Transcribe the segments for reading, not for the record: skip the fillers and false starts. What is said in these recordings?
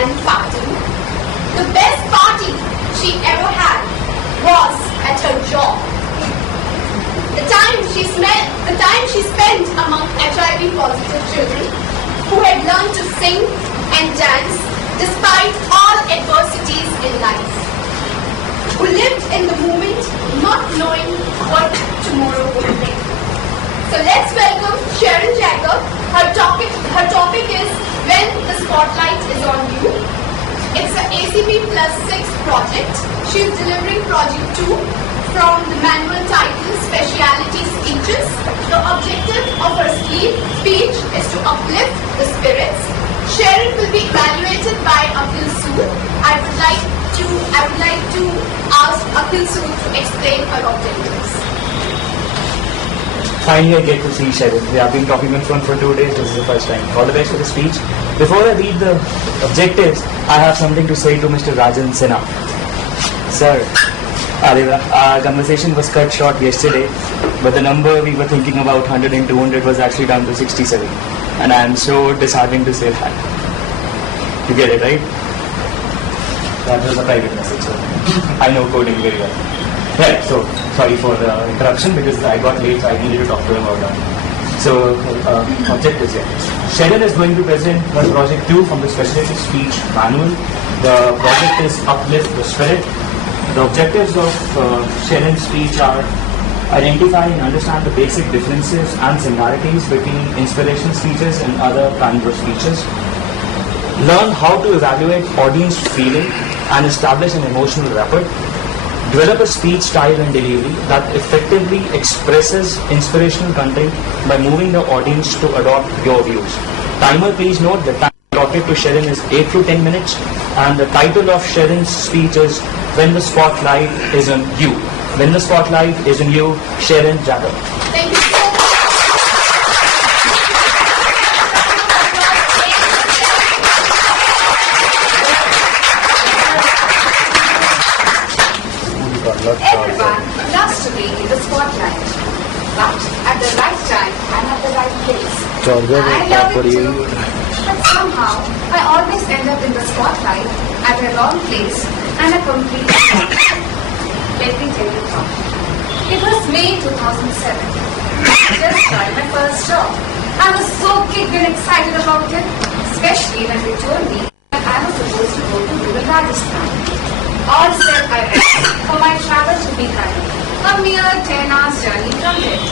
and party. The best party she ever had was at her job. The time she spent among HIV-positive children who had learned to sing and dance despite all adversities in life, who lived in the moment not knowing what tomorrow would bring. So let's welcome Sharon Jagger. Her topic is When the Spotlight is on You. It's an ACP Plus 6 project. She is delivering project 2 from the manual title Speciality Speeches. The objective of her speech is to uplift the spirits. Sharon will be evaluated by Akil Sood. I would like to ask Akil Sood to explain her objectives. Finally, I get to see Sharon. We have been talking on phone for 2 days. This is the first time. All the best for the speech. Before I read the objectives, I have something to say to Mr. Rajan Sinha. Sir, our conversation was cut short yesterday, but the number we were thinking about, 100 and 200, was actually down to 67. And I am so disheartened to say that. You get it, right? That was a private message, sir. I know coding very well. Right, so sorry for the interruption because I got late, so I needed to talk to him about that. So, objectives here. Sharon is going to present her project 2 from the Specialty Speech Manual. The project is Uplift the Spirit. The objectives of Sharon's speech are identify and understand the basic differences and similarities between inspirational speeches and other kinds of speeches. Learn how to evaluate audience feeling and establish an emotional rapport. Develop a speech style and delivery that effectively expresses inspirational content by moving the audience to adopt your views. Timer, please note the time allotted to Sharon is 8 to 10 minutes, and the title of Sharon's speech is When the Spotlight is on You. When the Spotlight is on You, Sharon Jagger. Thank you so much. Everyone loves to be in the spotlight, but at the right time and at the right place. I love it too, but somehow I always end up in the spotlight at a wrong place and a complete wrong. Let me tell you how. It was May 2007. I just tried my first job. I was so kicked and excited about it, especially when they told me that I was supposed to go to Rural Rajasthan. All said I was for my travel to Bikaner, a mere 10 hours journey from it.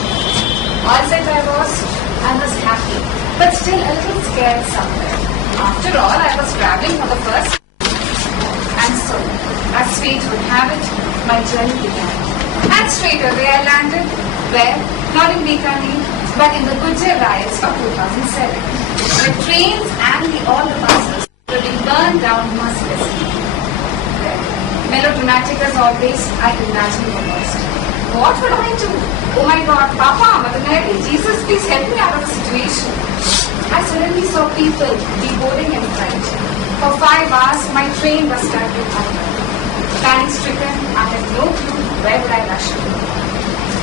All said I was happy, but still a little scared somewhere. After all, I was traveling for the first time. And so, as fate would have it, my journey began. And straight away I landed, where? Not in Bikaner, but in the Gujjar riots of 2007. The trains and all the buses were being burned down mercilessly. Melodramatic as always, I imagined the worst. What would I do? Oh my God, Papa, Mother Mary, Jesus, please help me out of the situation. I suddenly saw people deboarding and fright. For 5 hours, my train was stuck in hunger. Panic-stricken, I had no clue where would I rush to.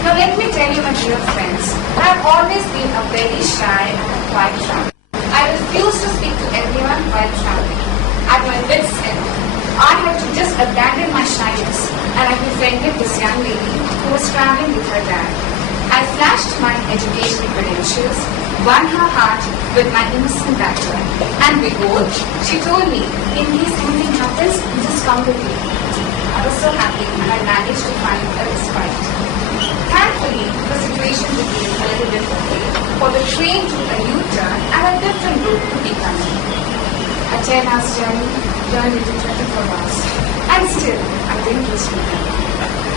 Now let me tell you, my dear friends, I have always been a very shy and a quiet traveler. I refuse to speak to everyone while traveling. At my wits' end, I had to just abandon my shyness and I befriended this young lady who was traveling with her dad. I flashed my educational credentials, won her heart with my innocent background, and behold, she told me, in case anything happens, just come with me. I was so happy and I managed to find a respite. Thankfully, the situation became a little bit okay, for the train took a U-turn and a different route to Bikaner. A 10 hours journey turned into 24 hours. And still, I didn't reach Bikaner.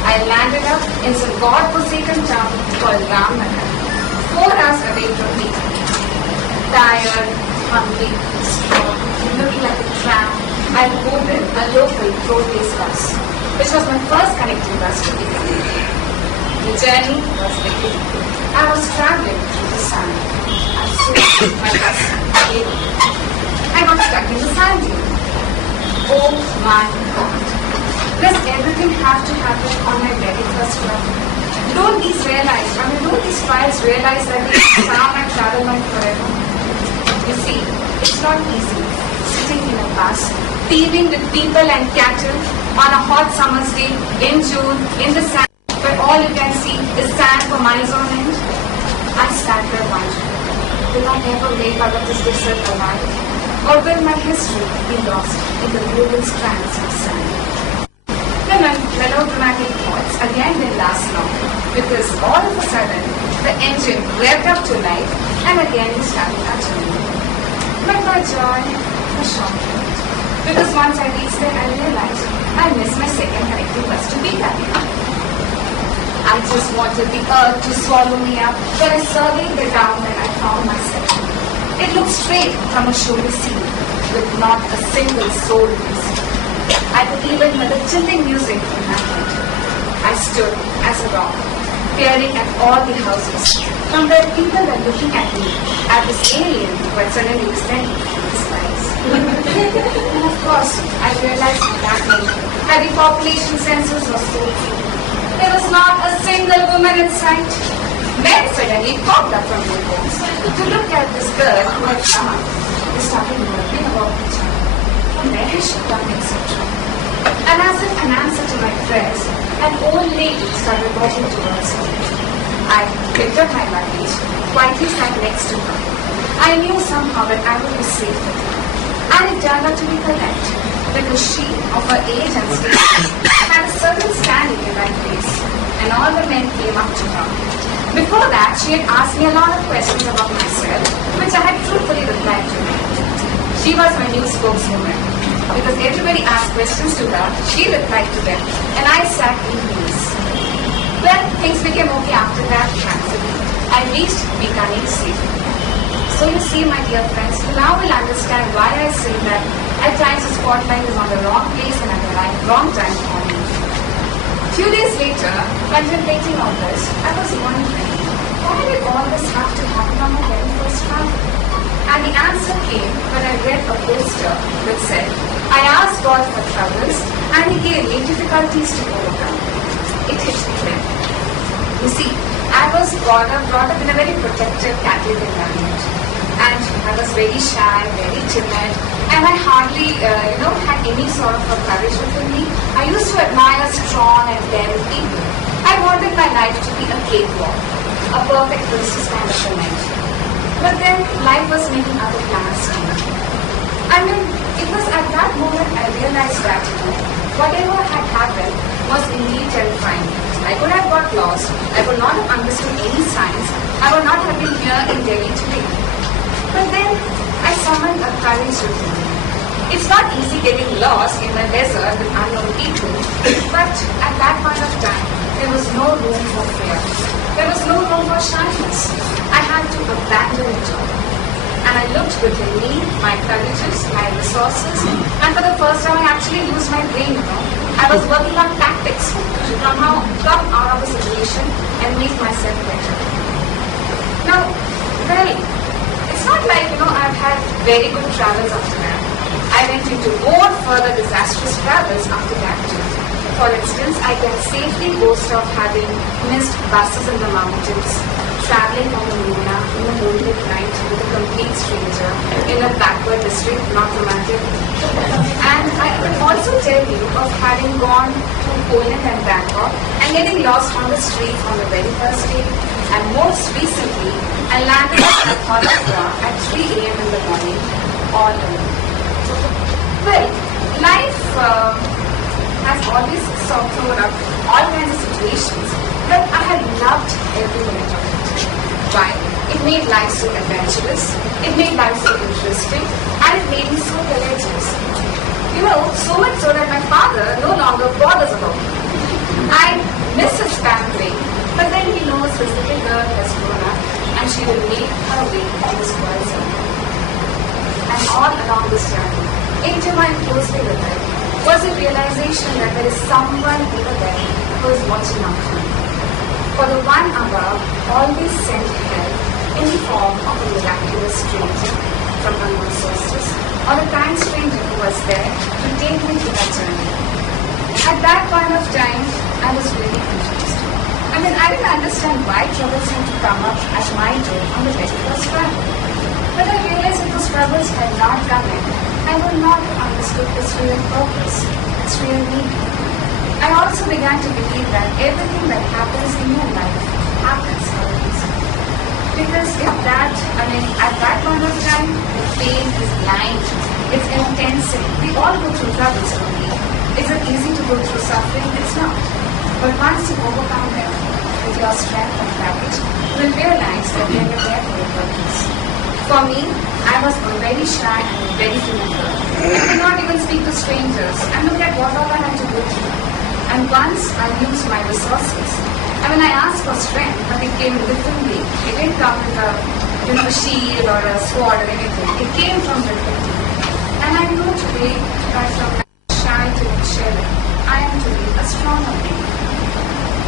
I landed up in some god-forsaken town called Ramnagar, 4 hours away from Bikaner. Tired, hungry, strong, looking like a tramp, I boarded a local road-based bus, which was my first connecting bus to Bikaner. The journey was beginning. I was traveling through the sun. I switched my bus again. I got stuck in the sand dune. Oh my God. Does everything have to happen on my very first run? Don't these trials realize that they calm and travel on forever? You see, it's not easy sitting in a bus, teeming with people and cattle on a hot summer's day in June in the sand where all you can see is sand for miles on end? I sat there wondering, will I ever make out of this desert alive? Or will my history be lost in the golden strands of sand? Then melodramatic thoughts again didn't last long, because all of a sudden the engine revved up to life and again we started our journey. But my joy was short-lived, because once I reached there I realized I missed my second connecting bus to Bikaner. I just wanted the earth to swallow me up when I surveyed the town that I found myself. It looked straight from a shoulder scene with not a single soul visible. I could even hear the chilling music in my head. I stood as a rock, peering at all the houses from where people were looking at me, at this alien who had suddenly descended from the skies. And of course, I realized at that moment that the population census was so few. There was not a single woman in sight. Men suddenly popped up from their homes to look at this girl who had come up. They started wondering about each other, from where had she come, etc. And as if an answer to my prayers, an old lady started walking towards me. I picked up my luggage, quietly sat next to her. I knew somehow that I would be safe with her. And it turned out to be correct, because she, of her age and status, had a certain standing in my place, and all the men came up to her. Before that, she had asked me a lot of questions about myself, which I had truthfully replied to. She was my new spokeswoman, because everybody asked questions to her, she replied to them, and I sat in peace. Well, things became okay after that, thankfully. I reached Bikaner safely. So you see, my dear friends, you now will understand why I say that at times the spotlight is on the wrong place and at the wrong time for me. Few days later, contemplating all this, I was wondering, why did all this have to happen on my very first travel? And the answer came when I read a poster which said, I asked God for troubles and He gave me difficulties to overcome. It hit me then. You see, I was brought up in a very protective Catholic environment. And I was very shy, very timid, and I hardly, had any sort of a courage within me. I used to admire strong and daring people. I wanted my life to be a cakewalk, a perfect princess kind of a night. But then life was making other plans to me. I mean, it was at that moment I realized that, whatever had happened was indeed terrifying. I could have got lost. I would not have understood any signs. I would not have been here in Delhi today. But then I summoned a courage within me. It's not easy getting lost in a desert with unknown people, but at that point of time, there was no room for fear. There was no room for shyness. I had to abandon it all. And I looked within me, my courages, my resources, and for the first time I actually used my brain, I was working on tactics to somehow come out of the situation and make myself better. Now, well, it's not like, I've had very good travels after that. I went into more further disastrous travels after that too. For instance, I can safely boast of having missed buses in the mountains, traveling on the Muna in a moonlit night with a complete stranger in a backward district, not romantic. And I can also tell you of having gone to Poland and Bangkok and getting lost on the street on the very first day. And most recently, I landed at Kolkata at 3 a.m. in the morning, all alone. Well, life has always sort of thrown up all kinds of situations, but I have loved every minute of it. Why? It made life so adventurous, it made life so interesting, and it made me so courageous. So much so that my father no longer bothers about me. I miss his pampering, but then he knows his little girl has grown up and she will make her way in this world someday. And all along this journey, intertwined closely with it, was a realization that there is someone over there who is watching out for me. For the one above always sent help in the form of a miraculous stranger from unknown sources, or a kind stranger who was there to take me through that journey. At that point of time, I was really confused. I didn't understand why trouble seemed to come up at my door on the very first travel. But I realized that those troubles had not come in I would not have understood its real purpose, its real meaning. I also began to believe that everything that happens in your life happens for a reason. Because at that point of time, the pain is blind, it's intense. We all go through troubles only. Is it easy to go through suffering? It's not. But once you overcome them with your strength and courage, you will realize that they are there for a purpose. For me, I was a very shy and a very timid girl. I could not even speak to strangers, and look at what all I had to go through. And once I used my resources, and when I asked for strength, but it came in different way. It didn't come with a shield or a sword or anything. It came from within. And I know today that from shy to shell, I am today a stronger being.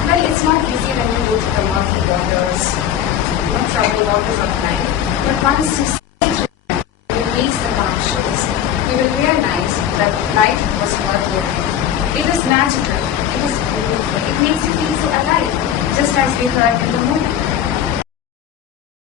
Well, it's not easy when you go to the murky waters, troubled waters of life. But once you see through them, you reach the calm shores, you will realize that life was worth living. It is magical. It is beautiful. It makes you feel so alive, just as we heard in the movie.